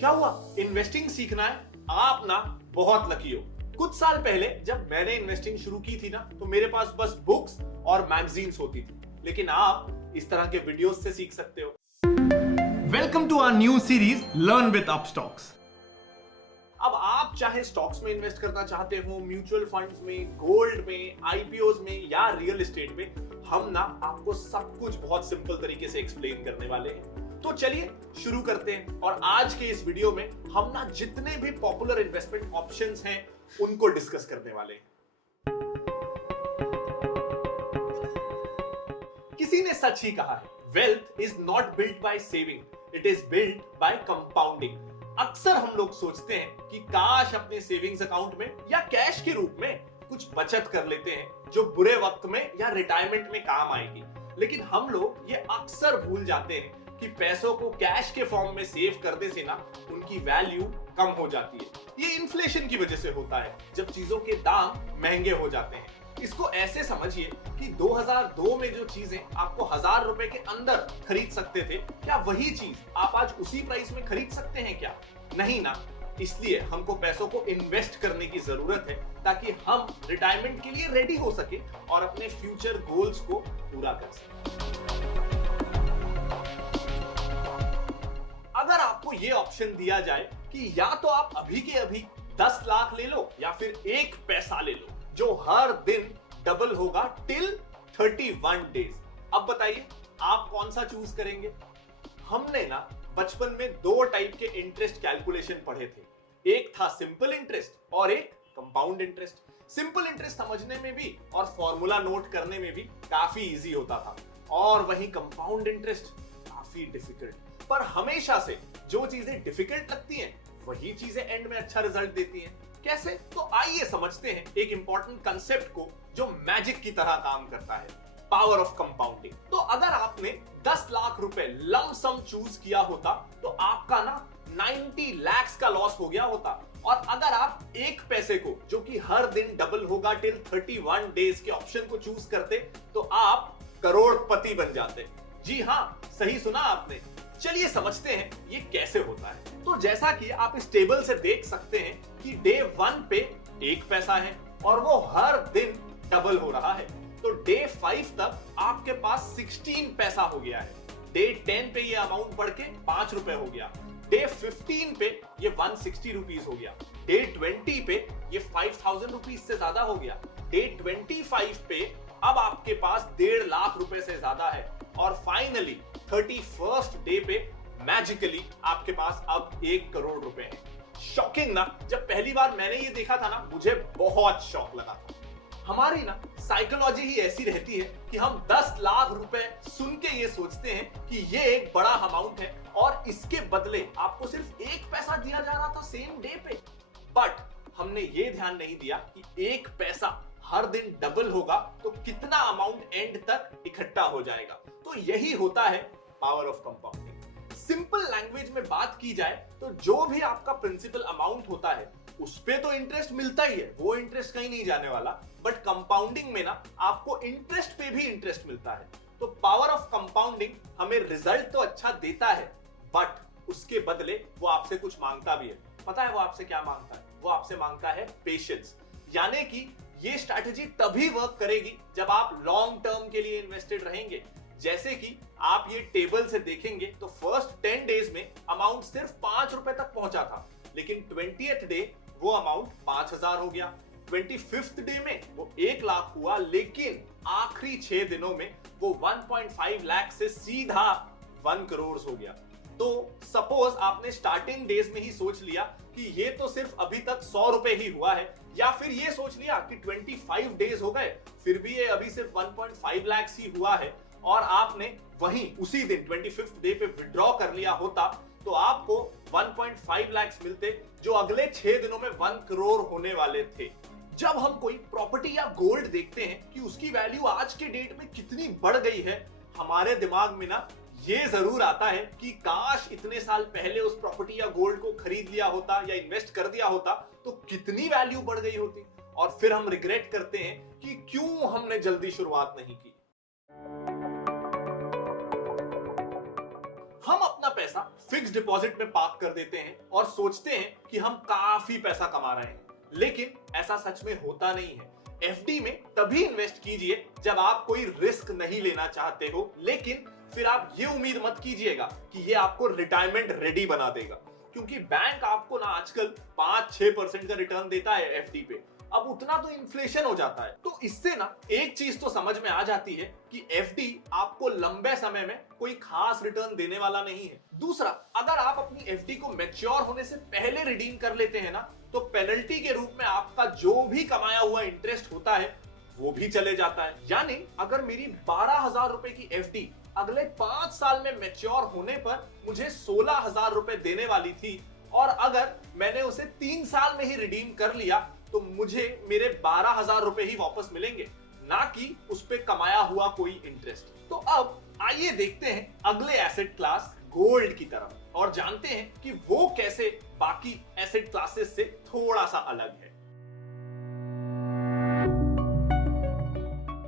क्या हुआ? इन्वेस्टिंग सीखना है? आप ना बहुत लकी हो। कुछ साल पहले जब मैंने इन्वेस्टिंग शुरू की थी ना, तो मेरे पास बस बुक्स और मैगजीन्स होती थी, लेकिन आप इस तरह के वीडियोस से सीख सकते हो। Welcome to our new series learn with Upstox. अब आप चाहे स्टॉक्स में इन्वेस्ट करना चाहते हो, म्यूचुअल फंड्स में, गोल्ड में, आईपीओज में या रियल एस्टेट में, हम ना आपको सब कुछ बहुत सिंपल तरीके से एक्सप्लेन करने वाले हैं। तो चलिए शुरू करते हैं। और आज के इस वीडियो में हम ना जितने भी पॉपुलर इन्वेस्टमेंट ऑप्शंस हैं उनको डिस्कस करने वाले हैं। किसी ने सच ही कहा है, wealth is not built by saving, it is built by compounding. अक्सर हम लोग सोचते हैं कि काश अपने सेविंग्स अकाउंट में या कैश के रूप में कुछ बचत कर लेते हैं जो बुरे वक्त में या रिटायरमेंट में काम आएगी, लेकिन हम लोग ये अक्सर भूल जाते हैं कि पैसों को कैश के फॉर्म में सेव करने से ना उनकी वैल्यू कम हो जाती है। ये इन्फ्लेशन की वजह से होता है, जब चीजों के दाम महंगे हो जाते हैं। इसको ऐसे समझिए कि 2002 में जो चीजें आपको 1000 रुपए के अंदर खरीद सकते थे, क्या वही चीज आप आज उसी प्राइस में खरीद सकते हैं क्या? नहीं ना। इसलिए हमको पैसों को इन्वेस्ट करने की जरूरत है ताकि हम रिटायरमेंट के लिए रेडी हो सके और अपने फ्यूचर गोल्स को पूरा कर सके। अगर आपको यह ऑप्शन दिया जाए कि या तो आप अभी के अभी 10 लाख ले लो या फिर 1 पैसा ले लो जो हर दिन डबल होगा टिल 31 डेज, अब बताइए आप कौन सा चूज करेंगे? हमने ना बचपन में 2 टाइप के इंटरेस्ट कैलकुलेशन पढ़े थे, एक था सिंपल इंटरेस्ट और एक कंपाउंड इंटरेस्ट। सिंपल इंटरेस्ट समझने में भी और फॉर्मूला नोट करने में भी काफी इजी होता था, और वहीं कंपाउंड इंटरेस्ट काफी डिफिकल्ट। पर हमेशा से जो चीजें डिफिकल्ट लगती हैं वही चीजें एंड में अच्छा रिजल्ट देती हैं। कैसे? तो आइए समझते हैं एक इंपॉर्टेंट कंसेप्ट को जो मैजिक की तरह काम करता है, पावर ऑफ कंपाउंडिंग। तो अगर आपने 10 लाख रुपए लम सम चूज किया होता तो आपका ना 90 लाख का लॉस हो गया होता, और अगर आप 1 पैसे को जो कि हर दिन डबल होगा टिल 31 डेज के ऑप्शन को चूज करते तो आप करोड़पति बन जाते। जी हां, सही सुना आपने। चलिए समझते हैं ये कैसे होता है। तो जैसा कि आप इस टेबल से देख सकते हैं कि डे 1 पे 1 पैसा है और वो हर दिन डबल हो रहा है, तो डे 5 तक आपके पास 16 पैसा हो गया है। डे 10 पे ये अमाउंट बढ़ के 5 रुपए हो गया। डे 15 पे ये 160 रुपीज हो गया। डे 20 पे ये 5000 रुपीज से ज्यादा हो गया। डे 25 पे अब आपके पास 1.5 लाख रुपए से ज्यादा है, और फाइनली 31st डे पे मैजिकली आपके पास अब 1 करोड़ रुपए हैं। शॉकिंग ना? जब पहली बार मैंने ये देखा था ना, मुझे बहुत शॉक लगा था। हमारी ना साइकोलॉजी ही ऐसी रहती है कि हम 10 लाख रुपए सुन के ये सोचते हैं कि ये एक बड़ा अमाउंट है और इसके बदले आपको सिर्फ 1 पैसा दिया जा रहा था सेम डे पे। बट हमने ये ध्यान नहीं दिया कि 1 पैसा हर दिन डबल होगा तो कितना अमाउंट एंड तक इकट्ठा हो जाएगा। तो यही होता है power of compounding. Simple language में बात की जाए तो जो भी आपका प्रिंसिपल अमाउंट होता है उस पे तो इंटरेस्ट मिलता ही है, वो इंटरेस्ट कहीं नहीं जाने वाला, बट कंपाउंडिंग में ना आपको इंटरेस्ट पे भी इंटरेस्ट मिलता है। तो पावर ऑफ कंपाउंडिंग हमें रिजल्ट तो अच्छा देता है, बट उसके बदले वो आपसे कुछ मांगता भी है। पता है वो आपसे क्या मांगता है? वो आपसे मांगता है पेशेंस। यानी कि ये स्ट्रैटेजी तभी वर्क करेगी जब आप लॉन्ग टर्म के लिए इन्वेस्टेड रहेंगे। जैसे कि आप ये टेबल से देखेंगे तो फर्स्ट 10 डेज में अमाउंट सिर्फ 5 रुपए तक पहुंचा था, लेकिन 20th डे वो अमाउंट 5000 हो गया। 25th डे में वो 1 लाख हुआ, लेकिन आखिरी 6 दिनों में वो 1.5 लाख से सीधा 1 करोड़ हो गया। तो सपोज आपने स्टार्टिंग डेज में ही सोच लिया कि ये तो सिर्फ अभी तक 100 रुपए ही हुआ है, या फिर ये सोच लिया कि 25 डेज हो गए फिर भी ये अभी सिर्फ 1.5 लाख ही हुआ है, और आपने वहीं उसी दिन 25th डे पे विड्रॉ कर लिया होता तो आपको 1.5 लाख मिलते, जो अगले 6 दिनों में 1 करोड़ होने वाले थे। जब हम कोई प्रॉपर्टी या गोल्ड देखते हैं कि उसकी वैल्यू आज के डेट में कितनी बढ़ गई है, हमारे दिमाग में ना ये जरूर आता है कि काश इतने साल पहले उस प्रॉपर्टी या गोल्ड को खरीद लिया होता या इन्वेस्ट कर दिया होता तो कितनी वैल्यू बढ़ गई होती, और फिर हम रिग्रेट करते हैं कि क्यों हमने जल्दी शुरुआत नहीं की। हम अपना पैसा फिक्स डिपॉजिट में पार्क कर देते हैं और सोचते हैं कि हम काफी पैसा कमा रहे हैं, लेकिन ऐसा सच में होता नहीं है। एफडी में तभी इन्वेस्ट कीजिए जब आप कोई रिस्क नहीं लेना चाहते हो, लेकिन फिर आप ये उम्मीद मत कीजिएगा कि ये आपको रिटायरमेंट रेडी बना देगा, क्योंकि बैंक आपको ना आजकल 5-6% का रिटर्न देता है एफडी पे। अब उतना तो इन्फ्लेशन हो जाता है। तो इससे ना एक चीज तो समझ में आ जाती है कि एफडी आपको लंबे समय में कोई खास रिटर्न देने वाला नहीं है। दूसरा, अगर आप अपनी एफडी को मैच्योर होने से पहले रिडीम कर लेते हैं ना, तो पेनल्टी के रूप में आपका जो भी कमाया हुआ इंटरेस्ट होता है वो भी चले जाता है। यानी अगर मेरी 12,000 रुपए की एफडी अगले 5 साल में मैच्योर होने पर मुझे 16,000 रुपए देने वाली थी, और अगर मैंने उसे 3 साल में ही रिडीम कर लिया तो मुझे मेरे 12,000 रुपए ही वापस मिलेंगे, ना कि उस पे कमाया हुआ कोई इंटरेस्ट। तो अब आइए देखते हैं अगले एसेट क्लास गोल्ड की तरफ और जानते हैं कि वो कैसे बाकी एसेट क्लासेस से थोड़ा सा अलग है।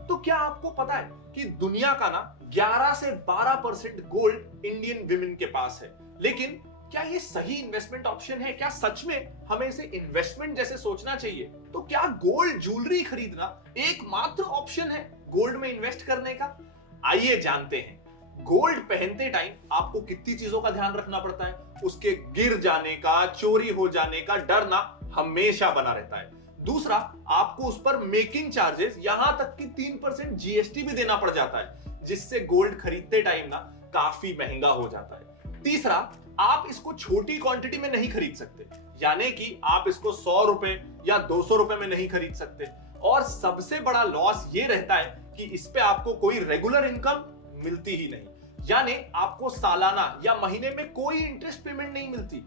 तो क्या आपको पता है कि दुनिया का ना 11 से 12% गोल्ड इंडियन विमेन के पास है, लेकिन क्या ये सही इन्वेस्टमेंट ऑप्शन है? क्या सच में हमें इसे इन्वेस्टमेंट जैसे सोचना चाहिए? तो क्या गोल्ड ज्वेलरी खरीदना एकमात्र ऑप्शन है गोल्ड में इन्वेस्ट करने का? आइए जानते हैं। गोल्ड पहनते टाइम आपको कितनी चीजों का ध्यान रखना पड़ता है। उसके गिर जाने का, चोरी हो जाने का डर ना हमेशा बना रहता है। दूसरा, आपको उस पर मेकिंग चार्जेस यहां तक कि 3% जीएसटी भी देना पड़ जाता है, जिससे गोल्ड खरीदते टाइम ना काफी महंगा हो जाता है। तीसरा, आप इसको छोटी क्वांटिटी में नहीं खरीद सकते, यानी कि आप इसको 100 रुपए या 200 रुपए में नहीं खरीद सकते। और सबसे बड़ा लॉस ये रहता है कि इस पे आपको कोई रेगुलर इनकम मिलती ही नहीं, यानी आपको सालाना या महीने में कोई इंटरेस्ट पेमेंट नहीं मिलती।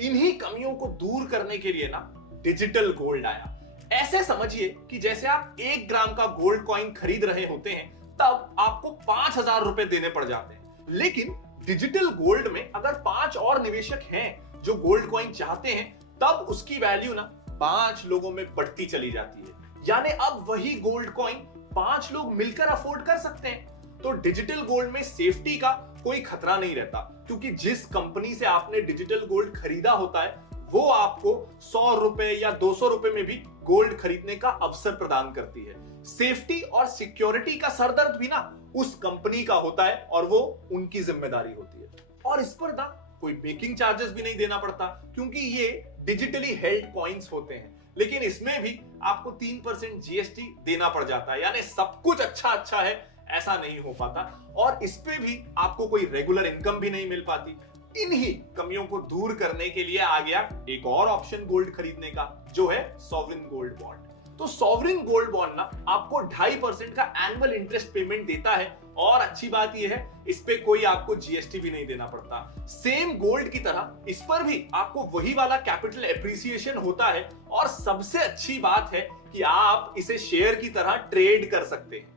इन्हीं कमियों को दूर करने के लिए ना डिजिटल गोल्ड आया। ऐसे समझिए कि जैसे आप 1 ग्राम का गोल्ड कॉइन खरीद रहे होते हैं, तब आपको 5,000 रुपए देने पड़ जाते हैं। लेकिन डिजिटल गोल्ड में अगर 5 और निवेशक हैं जो गोल्ड कॉइन चाहते हैं, तब उसकी वैल्यू ना 5 लोगों में बढ़ती चली जाती है। यानी अब वही गोल्ड कॉइन 5 लोग मिलकर अफोर्ड कर सकते हैं। तो डिजिटल गोल्ड में सेफ्टी का कोई खतरा नहीं रहता, क्योंकि जिस कंपनी से आपने डिजिटल गोल्ड खरीदा होता है वो आपको 100 रुपए या 200 रुपए में भी गोल्ड खरीदने का अवसर प्रदान करती है। सेफ्टी और सिक्योरिटी का सरदर्द भी ना उस कंपनी का होता है और वो उनकी जिम्मेदारी होती है। और इस पर ना कोई मेकिंग चार्जेस भी नहीं देना पड़ता, क्योंकि ये डिजिटली हेल्ड कॉइन्स होते हैं। लेकिन इसमें भी आपको 3% जीएसटी देना पड़ जाता है, यानी सब कुछ अच्छा है ऐसा नहीं हो पाता। और इस पे भी आपको कोई रेगुलर इनकम भी नहीं मिल पाती। इन्हीं कमियों को दूर करने के लिए आ गया एक और ऑप्शन गोल्ड खरीदने का, जो है सॉवरिन गोल्ड बॉन्ड। तो सॉवरिन गोल्ड बॉन्ड ना आपको 2.5% का एनुअल इंटरेस्ट पेमेंट देता है, और अच्छी बात यह है इस पे कोई आपको जीएसटी भी नहीं देना पड़ता। सेम गोल्ड की तरह इस पर भी आपको वही वाला कैपिटल एप्रिसिएशन होता है, और सबसे अच्छी बात है कि आप इसे शेयर की तरह ट्रेड कर सकते हैं।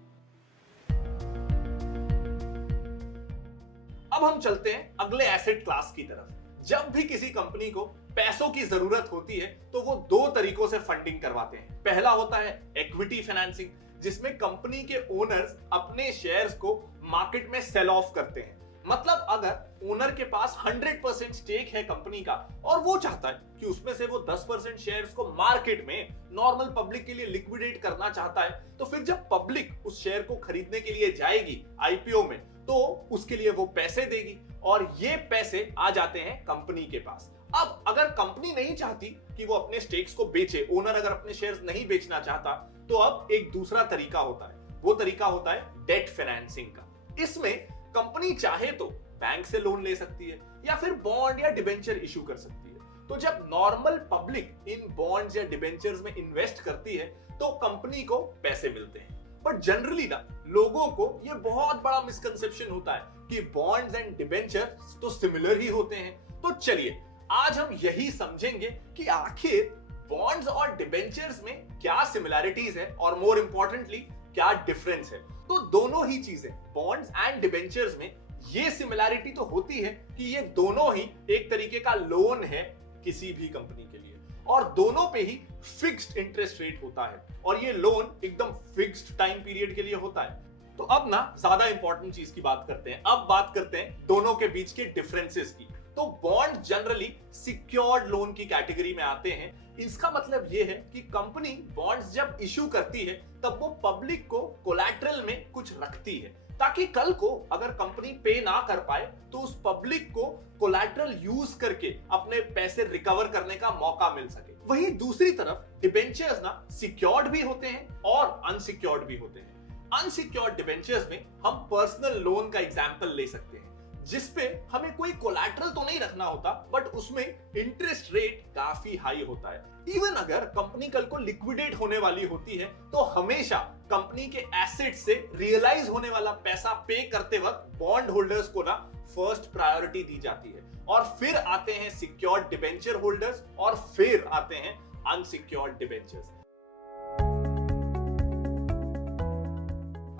अब हम चलते हैं अगले एसेट क्लास की तरफ। जब भी किसी कंपनी को पैसों की जरूरत होती है तो वो 2 तरीकों से फंडिंग करवाते हैं। पहला होता है इक्विटी फाइनेंसिंग, जिसमें कंपनी के ओनर्स अपने शेयर्स को मार्केट में सेल ऑफ करते हैं। मतलब अगर ओनर के पास 100% स्टेक है कंपनी का और वो चाहता है कि उसमें से वो 10% शेयर्स को मार्केट में नॉर्मल पब्लिक के लिए लिक्विडेट करना चाहता है, तो फिर जब पब्लिक उस शेयर को खरीदने के लिए जाएगी आईपीओ में, तो उसके लिए वो पैसे देगी और ये पैसे आ जाते हैं कंपनी के पास। अब अगर कंपनी नहीं चाहती कि वो अपने स्टेक्स को बेचे, ओनर अगर अपने शेयर्स नहीं बेचना चाहता, तो अब एक दूसरा तरीका होता है। वो तरीका होता है डेट फाइनेंसिंग का। इसमें कंपनी चाहे तो बैंक से लोन ले सकती है या फिर बॉन्ड या डिबेंचर इशू कर सकती है। तो जब नॉर्मल पब्लिक इन बॉन्ड्स या डिबेंचर्स में इन्वेस्ट करती है तो कंपनी को पैसे मिलते हैं। बट जनरली ना लोगों को ये बहुत बड़ा मिसकंसेप्शन होता है कि बॉन्ड्स एंड डिबेंचर्स तो सिमिलर ही होते हैं। तो चलिए आज हम यही समझेंगे कि आखिर बॉन्ड्स और डिबेंचर्स में क्या सिमिलैरिटीज है और मोर इंपॉर्टेंटली क्या डिफरेंस है। तो दोनों ही चीजें, बॉन्ड्स एंड डिबेंचर्स में ये सिमिलैरिटी तो होती है कि ये दोनों ही एक तरीके का लोन है किसी भी कंपनी के लिए, और दोनों पे ही फिक्स्ड इंटरेस्ट रेट होता है, और ये लोन एकदम फिक्स्ड टाइम पीरियड के लिए होता है। तो अब ना ज्यादा इंपॉर्टेंट चीज की बात करते हैं। अब बात करते हैं दोनों के बीच के डिफरेंसेस की। तो बॉन्ड जनरली सिक्योर्ड लोन की कैटेगरी में आते हैं। इसका मतलब यह है कि कंपनी बॉन्ड्स जब इशू करती है तब वो पब्लिक को कोलैटरल में कुछ रखती है, ताकि कल को अगर कंपनी पे ना कर पाए तो उस पब्लिक को कोलैटरल यूज करके अपने पैसे रिकवर करने का मौका मिल सके। वहीं दूसरी तरफ डिबेंचर्स ना सिक्योर्ड भी होते हैं और अनसिक्योर्ड भी होते हैं। अनसिक्योर्ड डिबेंचर्स में हम पर्सनल लोन का एग्जांपल ले सकते हैं, जिसपे हमें कोई कोलैटरल तो नहीं रखना होता, बट उसमें इंटरेस्ट रेट काफी हाई होता है। इवन अगर कंपनी कल को लिक्विडेट होने वाली होती है तो हमेशा कंपनी के एसेट से रियलाइज होने वाला पैसा पे करते वक्त बॉन्ड होल्डर्स को ना फर्स्ट प्रायोरिटी दी जाती है, और फिर आते हैं सिक्योर्ड डिबेंचर होल्डर्स, और फिर आते हैं अनसिक्योर्ड डिबेंचर्स।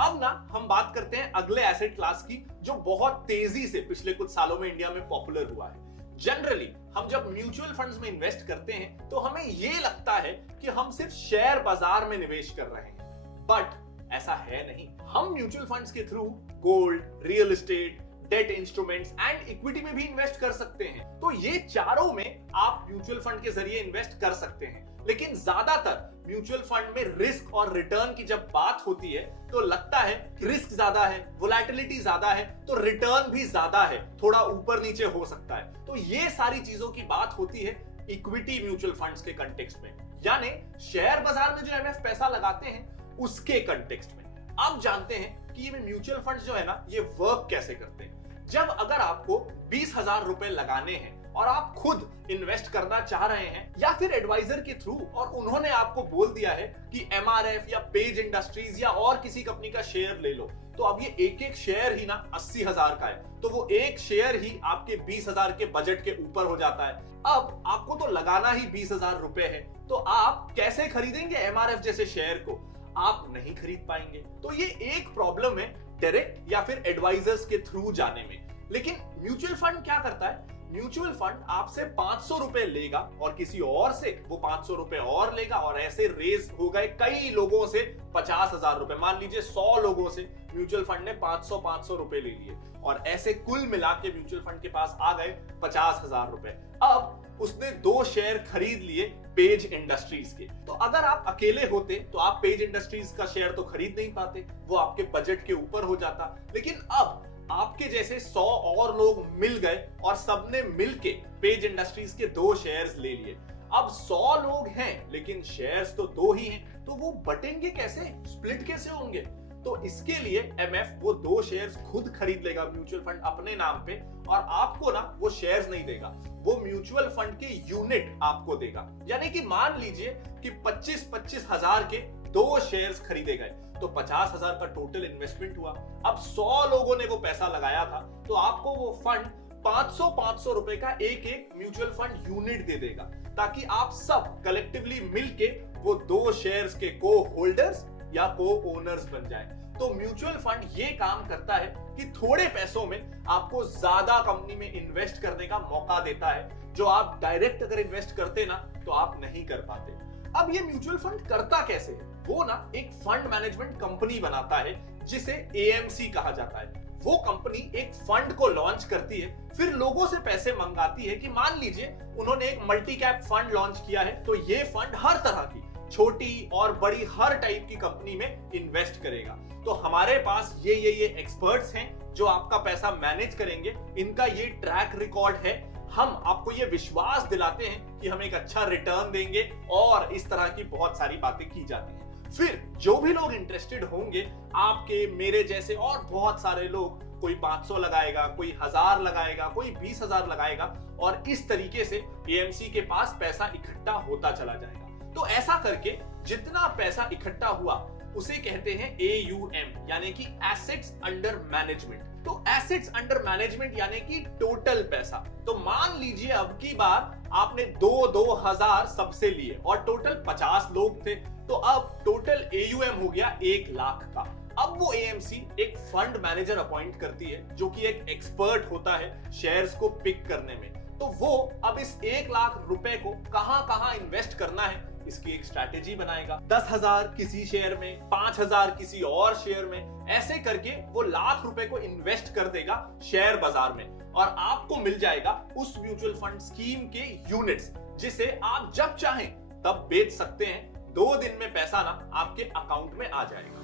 अब ना हम बात करते हैं अगले एसेट क्लास की, जो बहुत तेजी से पिछले कुछ सालों में इंडिया में पॉपुलर हुआ है। जनरली हम जब म्यूचुअल फंड्स में इन्वेस्ट करते हैं तो हमें यह लगता है कि हम सिर्फ शेयर बाजार में निवेश कर रहे हैं, बट ऐसा है नहीं। हम म्यूचुअल फंड्स के through gold, real estate, debt instruments and equity में भी इन्वेस्ट कर सकते हैं। तो ये चारों में आप म्यूचुअल फंड के जरिए इन्वेस्ट कर सकते हैं। लेकिन ज्यादातर म्यूचुअल फंड में रिस्क और रिटर्न की जब बात होती है तो लगता है कि रिस्क ज्यादा है, वोलेटिलिटी ज्यादा है, तो रिटर्न भी ज्यादा है, थोड़ा ऊपर नीचे हो सकता है। तो ये सारी चीजों की बात होती है इक्विटी म्यूचुअल फंड्स के कंटेक्स्ट में, यानी शेयर बाजार में जो एमएफ पैसा लगाते हैं उसके कंटेक्स्ट में। अब जानते हैं कि ये म्यूचुअल फंड्स जो है ना, ये वर्क कैसे करते हैं। जब अगर आपको 20,000 रुपए लगाने हैं और आप खुद इन्वेस्ट करना चाह रहे हैं, या फिर एडवाइजर के थ्रू, और उन्होंने आपको बोल दिया है कि एमआरएफ या पेज इंडस्ट्रीज या और किसी कंपनी का शेयर ले लो, तो अब ये एक एक शेयर ही ना 80,000 का है, तो वो एक शेयर ही आपके 20,000 के बजट के ऊपर हो जाता है। अब आपको तो लगाना ही 20,000 रुपए है, तो आप कैसे खरीदेंगे एमआरएफ जैसे शेयर को? आप नहीं खरीद पाएंगे। तो ये एक प्रॉब्लम है डायरेक्ट या फिर एडवाइजर्स के थ्रू जाने में। लेकिन म्यूचुअल फंड क्या करता है? म्यूचुअल फंड आपसे 500 रुपए लेगा और किसी और से वो 500 रुपए और लेगा, और ऐसे रेज हो गए कई लोगों से 50,000 रुपए। मान लीजिए 100 लोगों से म्यूचुअल फंड ने 500 रुपए ले लिए, और ऐसे कुल मिला के म्यूचुअल फंड के पास आ गए 50,000 रुपए। अब उसने 2 शेयर खरीद लिए पेज इंडस्ट्रीज के। तो अगर आप अकेले होते तो आप पेज इंडस्ट्रीज का शेयर तो खरीद नहीं पाते, वो आपके बजट के ऊपर हो जाता। लेकिन अब आपके जैसे 100 और लोग मिल गए और सबने मिलके पेज इंडस्ट्रीज के 2 शेयर्स ले लिए। अब 100 लोग हैं लेकिन शेयर्स तो 2 ही हैं, तो वो बटेंगे कैसे, स्प्लिट कैसे होंगे? तो इसके लिए एमएफ वो 2 शेयर्स खुद खरीद लेगा म्यूचुअल फंड अपने नाम पे, और आपको ना वो शेयर्स नहीं देगा, वो म्यूचुअल फंड के यूनिट आपको देगा। यानी कि मान लीजिए कि 25-25 हजार के 2 शेयर्स खरीदे गए, तो 50,000 का टोटल इन्वेस्टमेंट हुआ। अब 100 लोगों ने वो पैसा लगाया था, तो आपको वो फंड 500 रुपए का एक एक म्यूचुअल फंड यूनिट दे देगा, ताकि आप सब कलेक्टिवली मिलके वो 2 शेयर्स के को होल्डर्स या को ओनर्स बन जाए। तो म्यूचुअल फंड ये काम करता है कि थोड़े पैसों में आपको ज्यादा कंपनी में इन्वेस्ट करने का मौका देता है, जो आप डायरेक्ट अगर इन्वेस्ट करते ना तो आप नहीं कर पाते। अब ये म्यूचुअल फंड करता कैसे है? वो ना एक फंड मैनेजमेंट कंपनी बनाता है जिसे एएमसी कहा जाता है। वो कंपनी एक फंड को लॉन्च करती है, फिर लोगों से पैसे मंगाती है कि मान लीजिए उन्होंने एक मल्टी कैप फंड लॉन्च किया है, तो ये फंड हर तरह की छोटी और बड़ी हर टाइप की कंपनी में इन्वेस्ट करेगा। तो हमारे पास ये एक्सपर्ट्स हैं जो आपका पैसा मैनेज करेंगे, इनका ये ट्रैक रिकॉर्ड है। हम आपको ये विश्वास दिलाते हैं कि हम एक अच्छा रिटर्न देंगे, और इस तरह की बहुत सारी बातें की जाती हैं। फिर जो भी लोग इंटरेस्टेड होंगे, आपके मेरे जैसे और बहुत सारे लोग, कोई 500 लगाएगा, कोई 1000 लगाएगा, कोई 20,000 लगाएगा, और इस तरीके से एएमसी के पास पैसा इकट्ठा होता चला जाएगा। तो ऐसा करके जितना पैसा इकट्ठा हुआ उसे कहते हैं AUM, यानी कि एसेट्स अंडर मैनेजमेंट। तो एसेट्स अंडर मैनेजमेंट यानी कि टोटल पैसा। तो मान लीजिए अब की बार आपने 2,000 सबसे लिए और टोटल 50 लोग थे, तो अब टोटल AUM हो गया 1 लाख का। अब वो AMC एक फंड मैनेजर अपॉइंट करती है, जो कि एक एक्सपर्ट होता है शेयर्स को पिक करने में। तो वो अब इस 1 लाख रुपए को कहां कहां इन्वेस्ट करना है, इसकी एक स्ट्रैटेजी बनाएगा। 10,000 किसी शेयर में, 5,000 किसी और शेयर में, ऐसे करके वो लाख रुपए को इन्वेस्ट कर देगा शेयर बाजार में और आपको मिल जाएगा उस म्यूचुअल फंड स्कीम के यूनिट्स, जिसे आप जब चाहें तब बेच सकते हैं। 2 दिन में पैसा ना आपके अकाउंट में आ जाएगा।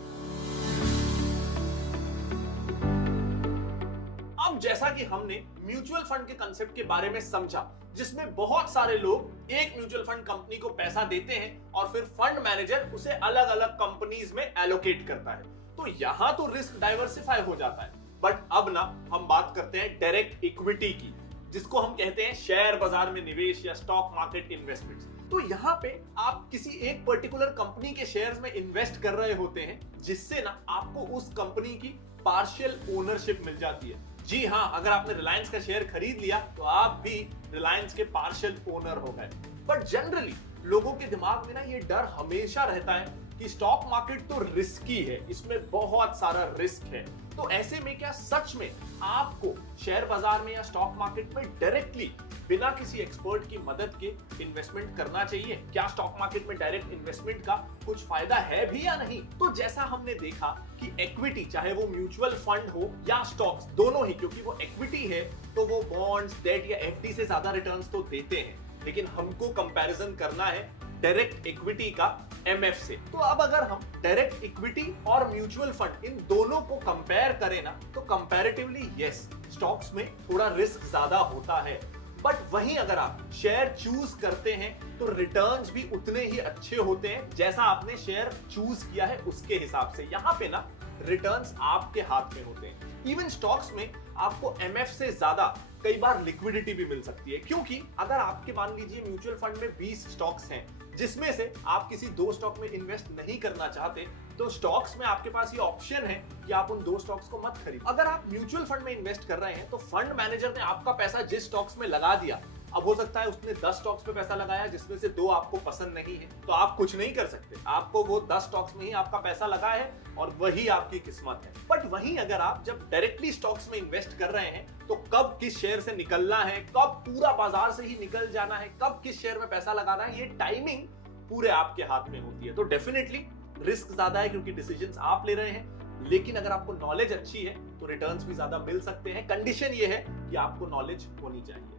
अब जैसा कि हमने म्यूचुअल फंड के कंसेप्ट के बारे में समझा, जिसमें बहुत सारे लोग एक म्यूचुअल फंड कंपनी को पैसा देते हैं और फिर फंड मैनेजर उसे अलग अलग कंपनीज में एलोकेट करता है, तो यहां तो रिस्क डाइवर्सिफाई हो जाता है। बट अब ना हम बात करते हैं डायरेक्ट इक्विटी की, जिसको हम कहते हैं शेयर बाजार में निवेश या स्टॉक मार्केट इन्वेस्टमेंट्स। तो यहाँ पे आप किसी एक पर्टिकुलर कंपनी के शेयर्स में इन्वेस्ट कर रहे होते हैं, जिससे ना आपको उस कंपनी की पार्शियल ओनरशिप मिल जाती है। जी हाँ, अगर आपने रिलायंस का शेयर खरीद लिया तो आप भी रिलायंस के पार्शियल ओनर हो गए। बट जनरली लोगों के दिमाग में ना ये डर हमेशा रहता है कि स्टॉक मार्केट तो रिस्की है, इसमें बहुत सारा रिस्क है। तो ऐसे में क्या सच में आपको शेयर बाजार में या स्टॉक मार्केट में डायरेक्टली बिना किसी एक्सपर्ट की मदद के इन्वेस्टमेंट करना चाहिए? क्या स्टॉक मार्केट में डायरेक्ट इन्वेस्टमेंट का कुछ फायदा है भी या नहीं? तो जैसा हमने देखा कि इक्विटी, चाहे वो म्यूचुअल फंड हो या स्टॉक्स, दोनों ही, क्योंकि वो इक्विटी है तो वो बॉन्ड्स, डेट या एफडी से ज्यादा रिटर्न्स तो देते हैं, लेकिन हमको कंपैरिजन करना है डायरेक्ट इक्विटी का एमएफ से। तो अब अगर हम डायरेक्ट इक्विटी और म्यूचुअल फंड इन दोनों को कंपेयर करें ना, तो कंपैरेटिवली यस, स्टॉक्स में थोड़ा रिस्क ज्यादा होता है। बट वहीं अगर आप शेयर चूज करते हैं तो रिटर्न्स भी उतने ही अच्छे होते हैं जैसा आपने शेयर चूज किया है उसके हिसाब से। यहाँ पे ना रिटर्न्स आपके हाथ में होते हैं। इवन स्टॉक्स में आपको एमएफ से ज्यादा कई बार लिक्विडिटी भी मिल सकती है, क्योंकि अगर आपके मान लीजिए म्यूचुअल फंड में 20 स्टॉक्स हैं, जिसमें से आप किसी 2 स्टॉक में इन्वेस्ट नहीं करना चाहते, तो स्टॉक्स में आपके पास ये ऑप्शन है कि आप उन 2 स्टॉक्स को मत खरीदो। अगर आप म्यूचुअल फंड में इन्वेस्ट कर रहे हैं तो फंड मैनेजर ने आपका पैसा जिस स्टॉक्स में लगा दिया, अब हो सकता है उसने 10 स्टॉक्स पे पैसा लगाया जिसमें से 2 आपको पसंद नहीं है, तो आप कुछ नहीं कर सकते। आपको वो 10 स्टॉक्स में ही आपका पैसा लगा है और वही आपकी किस्मत है। बट वहीं अगर आप जब डायरेक्टली स्टॉक्स में इन्वेस्ट कर रहे हैं, तो कब किस शेयर से निकलना है, कब पूरा बाजार से ही निकल जाना है, कब किस शेयर में पैसा लगाना है, ये टाइमिंग पूरे आपके हाथ में होती है। तो डेफिनेटली रिस्क ज्यादा है क्योंकि डिसीजंस आप ले रहे हैं, लेकिन अगर आपको नॉलेज अच्छी है तो रिटर्न्स भी ज्यादा मिल सकते हैं। कंडीशन ये है कि आपको नॉलेज होनी चाहिए।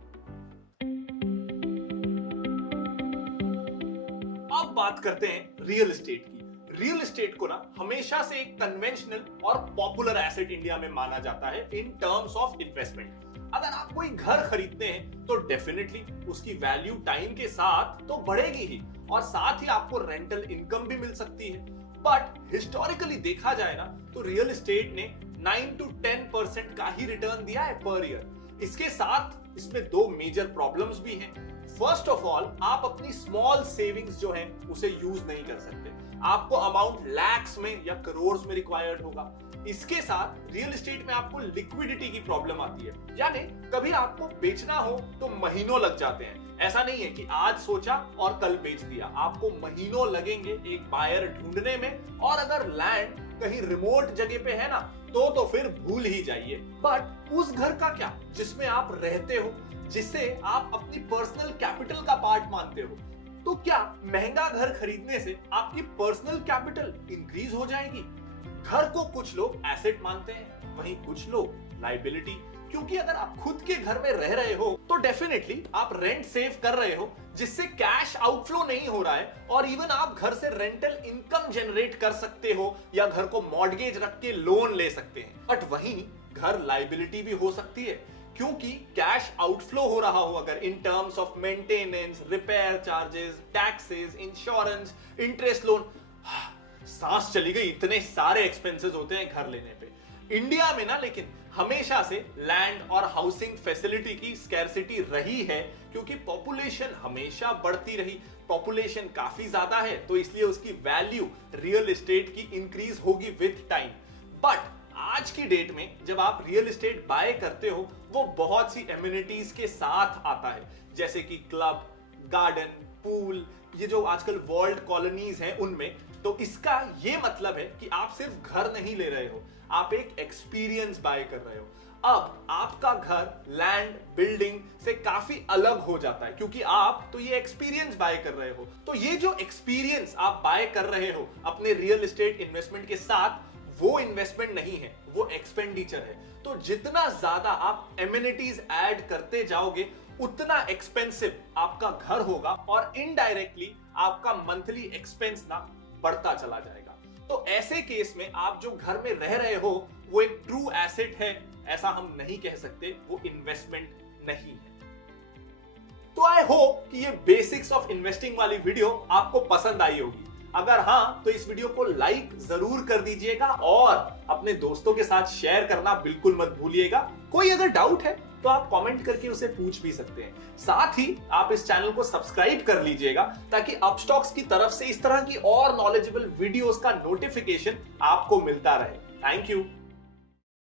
अब बात करते हैं रियल एस्टेट की। रियल एस्टेट को ना हमेशा से एक कन्वेंशनल और पॉपुलर एसेट इंडिया में माना जाता है इन टर्म्स ऑफ इन्वेस्टमेंट। अगर आप कोई घर खरीदते हैं तो डेफिनेटली उसकी वैल्यू टाइम के साथ तो बढ़ेगी ही, और साथ ही आपको रेंटल इनकम भी मिल सकती है। बट हिस्टोरिकली देखा जाए ना तो रियल एस्टेट ने 9 to 10% का ही रिटर्न दिया है पर ईयर। इसके साथ इसमें 2 मेजर प्रॉब्लम्स भी हैं। फर्स्ट ऑफ ऑल, आप अपनी स्मॉल सेविंग्स जो है उसे यूज नहीं कर सकते। आपको अमाउंट लैक्स में या करोड़ में रिक्वायर्ड होगा। इसके साथ रियल एस्टेट में आपको लिक्विडिटी की प्रॉब्लम आती है, यानी कभी आपको बेचना हो तो महीनों लग जाते हैं। ऐसा नहीं है कि आज सोचा और कल बेच दिया, आपको महीनों लगेंगे एक बायर ढूंढने में, और अगर लैंड कहीं रिमोट जगह पे है ना तो फिर भूल ही जाइए। बट उस घर का क्या जिसमें आप रहते हो, जिसे आप अपनी पर्सनल कैपिटल का पार्ट मानते हो, तो क्या महंगा घर खरीदने से आपकी पर्सनल कैपिटल इंक्रीज हो जाएगी? घर को कुछ लोग एसेट मानते हैं, वहीं कुछ लोग लायबिलिटी, क्योंकि अगर आप खुद के घर में रह रहे हो तो डेफिनेटली आप रेंट सेव कर रहे हो, जिससे कैश आउटफ्लो नहीं हो रहा है, और इवन आप घर से रेंटल इनकम जनरेट कर सकते हो या घर को मॉर्गेज रख के लोन ले सकते हैं। बट वहीं घर लायबिलिटी भी हो सकती है, क्योंकि कैश आउटफ्लो हो रहा हो अगर in terms of maintenance, repair charges, taxes, insurance, interest, loan, सांस चली गई, इतने सारे एक्सपेंसेस होते हैं घर लेने पे। इंडिया में ना लेकिन हमेशा से लैंड और हाउसिंग फैसिलिटी की स्कैर्सिटी रही है, क्योंकि पॉपुलेशन हमेशा बढ़ती रही, पॉपुलेशन काफी ज्यादा है, तो इसलिए उसकी वैल्यू रियल एस्टेट की इंक्रीज होगी विद टाइम। बट आज की डेट में जब आप रियल एस्टेट बाय करते हो, वो बहुत सी एमिनिटीज के साथ आता है, जैसे कि क्लब, गार्डन, पूल, ये जो आजकल वर्ल्ड कॉलोनीज हैं उनमें। तो इसका ये मतलब है कि आप सिर्फ घर नहीं ले रहे हो, आप एक एक्सपीरियंस बाय कर रहे हो। अब आपका घर लैंड बिल्डिंग से काफी अलग हो जाता है क्योंकि आप तो ये एक्सपीरियंस बाय कर रहे हो। तो ये जो एक्सपीरियंस आप बाय कर रहे हो अपने रियल एस्टेट इन्वेस्टमेंट के साथ, वो इन्वेस्टमेंट नहीं है, वो एक्सपेंडिचर है। तो जितना ज्यादा आप एमिनिटीज ऐड करते जाओगे उतना एक्सपेंसिव आपका घर होगा और इनडायरेक्टली आपका मंथली एक्सपेंस ना बढ़ता चला जाएगा। तो ऐसे केस में आप जो घर में रह रहे हो वो एक ट्रू एसेट है ऐसा हम नहीं कह सकते, वो इन्वेस्टमेंट नहीं है। तो आई होप कि ये बेसिक्स ऑफ इन्वेस्टिंग वाली वीडियो आपको पसंद आई होगी। अगर हाँ तो इस वीडियो को लाइक जरूर कर दीजिएगा और अपने दोस्तों के साथ शेयर करना बिल्कुल मत भूलिएगा। कोई अगर डाउट है तो आप कमेंट करके उसे पूछ भी सकते हैं। साथ ही आप इस चैनल को सब्सक्राइब कर लीजिएगा ताकि अपस्टॉक्स की तरफ से इस तरह की और नॉलेजेबल वीडियोस का नोटिफिकेशन आपको मिलता रहे। Thank you.